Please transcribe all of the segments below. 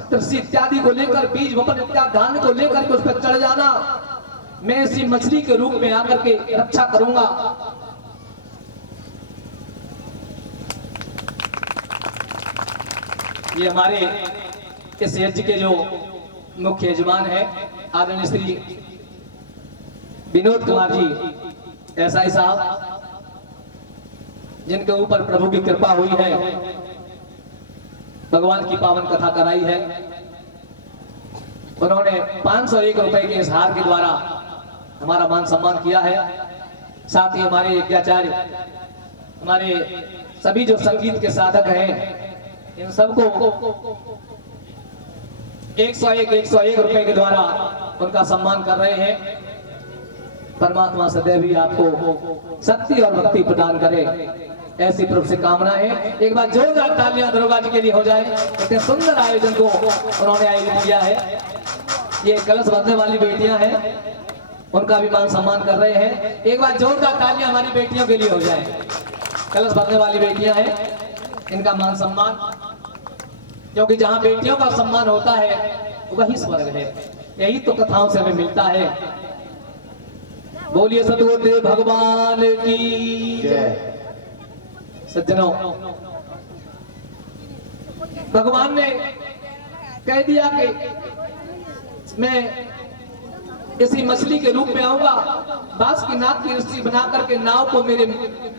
सप्तर्षि इत्यादि को लेकर, बीज वपन इत्यादि धान्य को लेकर के उस पर चढ़ जाना। मैं इसी मछली के रूप में आकर के रक्षा करूंगा। ये हमारे इस यज्ञ के जो मुख्य यजमान है आदरणीय श्री विनोद कुमार जी एसआई साहब, जिनके ऊपर प्रभु की कृपा हुई है, भगवान की पावन कथा कराई है। उन्होंने 501 रुपए के इस हार के द्वारा हमारा मान सम्मान किया है। साथ ही हमारे यज्ञाचार्य, हमारे सभी जो संगीत के साधक हैं, इन सबको 101 रुपए के द्वारा उनका सम्मान कर रहे हैं। परमात्मा सदैव ही आपको शक्ति और भक्ति प्रदान करे, ऐसी प्रभु से कामना है। एक बार जोरदार तालियां दुर्गा जी के लिए हो जाए। इतने सुंदर आयोजन को उन्होंने आयोजित किया है। ये कलश बांधने वाली बेटियां हैं, उनका भी मान सम्मान कर रहे हैं। एक बार जोरदार तालियां हमारी बेटियों के लिए हो जाए। कलश बांधने वाली बेटियां हैं, इनका मान सम्मान, क्योंकि जहां बेटियों का सम्मान होता है वही स्वर्ग है। यही तो कथाओं से हमें मिलता है। बोलिए सतगुरुदेव भगवान की जय। सज्जनों, भगवान ने कह दिया कि मैं इसी मछली के रूप में आऊंगा। बांस की नाक की रस्सी बना करके नाव को मेरे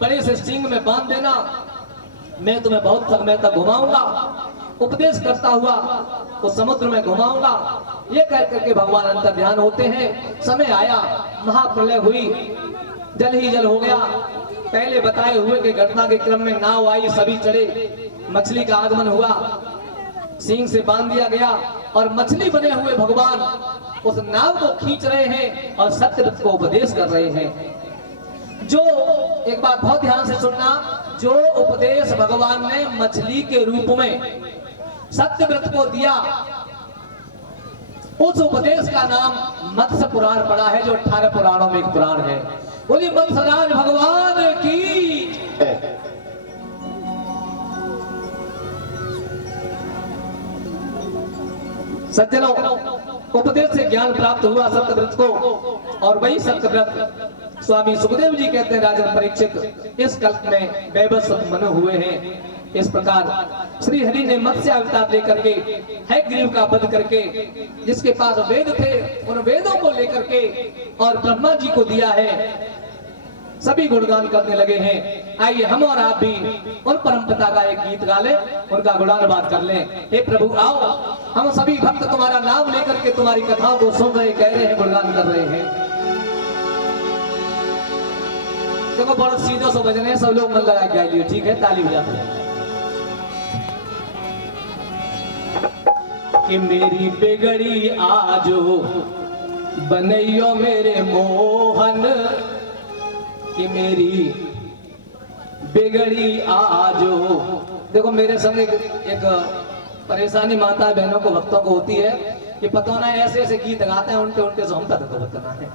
बड़े से सींग में बांध देना, मैं तुम्हें बहुत समय तक घुमाऊंगा, उपदेश करता हुआ उस समुद्र में घुमाऊंगा। ये कह करके भगवान अंतर ध्यान होते हैं। समय आया, महाप्रलय हुई, जल ही जल हो गया। पहले बताए हुए के घटना के क्रम में नाव आई, सभी चढ़े, मछली का आगमन हुआ, सींग से बांध दिया गया और मछली बने हुए भगवान उस नाव को खींच रहे हैं और सत्यव्रत को उपदेश कर रहे हैं। जो एक बात बहुत ध्यान से सुनना, जो उपदेश भगवान ने मछली के रूप में सत्यव्रत को दिया, उस उपदेश का नाम मत्स्य पुराण पड़ा है, जो 18 पुराणों में एक पुराण है। बोलिए मत्स्यराज भगवान की। सज्जनों, उपदेश से ज्ञान प्राप्त हुआ सत्यव्रत को, और वही सत्यव्रत स्वामी सुखदेव जी कहते हैं राजन परीक्षित इस कल्प में वैवस्वत मनु हुए हैं। इस प्रकार श्री हरि ने मत्स्य अवतार लेकर के हयग्रीव का वध करके, जिसके पास वेद थे, उन वेदों को लेकर के और ब्रह्मा जी को दिया है। सभी गुणगान करने लगे हैं। आइए हम और आप भी उन परम पिता का एक गीत गा लें, उनका गुणानुवाद कर लें। हे प्रभु आओ, हम सभी भक्त तुम्हारा नाम लेकर के तुम्हारी कथाओं को सुन रहे, कह रहे हैं, गुणगान कर रहे हैं। देखो बहुत सीधो सो बजने, सब लोग मन लगा के लिए, ठीक है, ताली बजाते हैं। कि मेरी बिगड़ी आजो बनैयो मेरे मोहन, कि मेरी बिगड़ी आजो। देखो मेरे संग एक परेशानी माता बहनों को, भक्तों को होती है कि पता ना ऐसे ऐसे गीत गाते हैं, उनके उनके से हमता तो बताना है।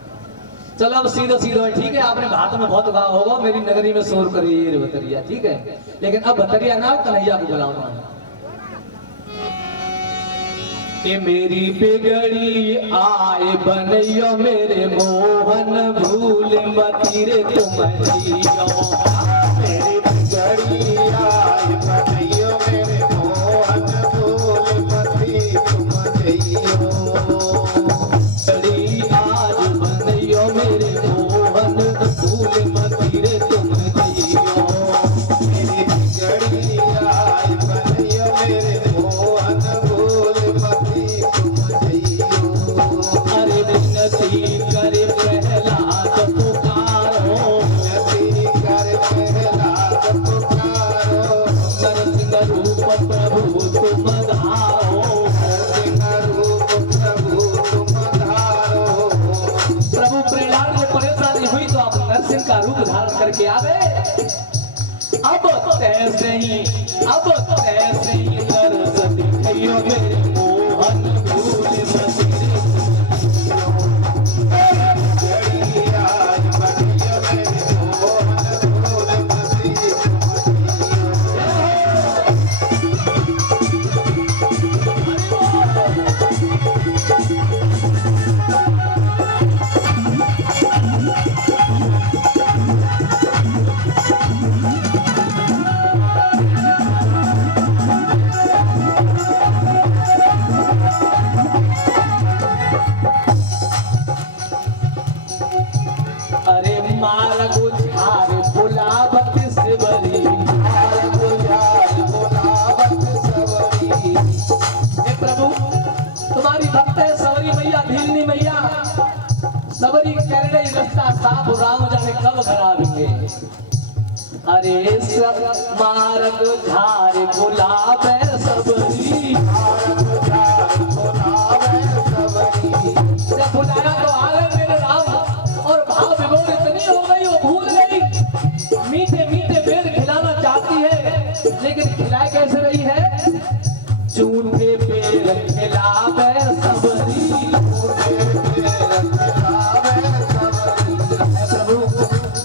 चलो अब सीधो सीधो है, ठीक है, आपने भात में बहुत गाया होगा, मेरी नगरी में शोर करिए रे बतरिया, ठीक है, लेकिन अब बतरिया ना, कन्हैया को बुलाना है। कि मेरी बिगड़ी आए बनैयो मेरे मोहन, भूल मती रे तुम जियो। मेरी बिगड़ी आए बनैयो मेरे मोहन, भूल मती तुम जियो। बिगड़ी आज बनैयो मेरे मोहन, भूल मती रे तुम जियो। मेरी बिगड़ी आए बनैयो मेरे मोहन, करे प्रहलाद पुकारो, प्रहलाद पुकारो। नरसिंह रूप प्रभु तुम धारो, नरसिंह रूप प्रभु तुम धारो। प्रभु प्रहलाद को परेशानी हुई तो आप नरसिंह का रूप धारण करके आवे। अब तैसे ही नरस दिखाइयो मेरे मोहन, भूल मती रे। भीलनी मैया सबरी करने रास्ता साफ राम जाने कब घर आवेंगे। अरे सब मार्ग झार गुलाब सबरी जब बुलाया तो आ गए मेरे राम और भाव विभोर इतनी हो गई वो भूल गई। मीठे मीठे बेर खिलाना चाहती है लेकिन खिलाए कैसे रही है। झूठे बेर खिलावे सबरी प्रभु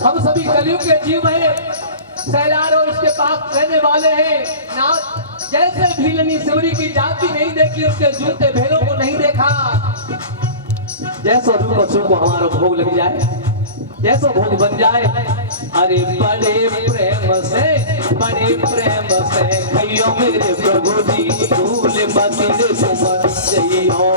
हम सभी कलयुग के जीव हैं सैलार और उसके पास रहने वाले हैं नाथ। जैसे भीलनी सिवरी की जाति नहीं देखी उसके जूते भेड़ों को नहीं देखा। जैसा रूप अशोक को हमारा भोग लग जाए जैसा भोग बन जाए। अरे बड़े प्रेम से कहियो मेरे प्रभु जी भूल मत रे तुम जइयो।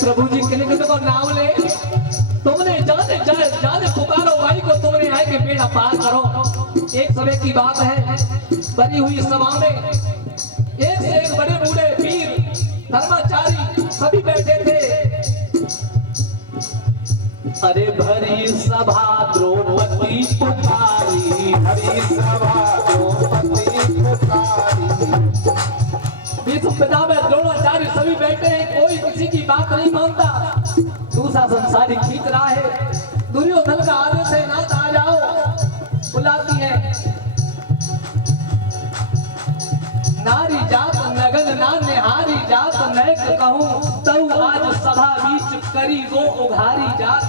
प्रभु जी कहने को नाम ले तुमने जाने पुकारो भाई को तुमने आए के बेड़ा पार करो। एक समय की बात है बनी हुई सभा में एक से एक बड़े बूढ़े वीर धर्माचारी सभी बैठे थे। अरे भरी सभा द्रौपदी पुकारी भरी सभा द्रौपदी पुकारी पिता में द्रोणाचार्य सभी बैठे हैं कोई किसी की बात नहीं मानता। दूसरा संसारी खींच रहा है दुर्योधन का आदेश है नाथ आ जाओ बुलाती है। नारी जात नगन ना निहारी जात नैक कहूं तऊ आज सभा बीच करी वो उघारी जात।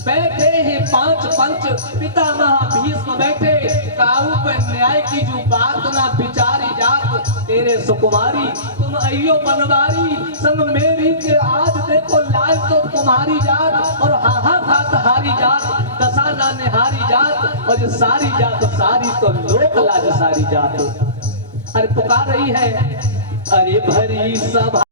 बैठे हैं पांच पंच पितामह भीष्म बैठे काहू पर न्याय की जो बात ना विचारी जात। तेरे सुकुमारी तुम अयो बनवारी संग मेरी के आज देखो लाज तो तुम्हारी जात और हाहा खात हारी जात दशा ना निहारी जात और ये सारी जात सारी तो लोक लाज सारी जात। अरे पुकार रही है अरे भरी सभा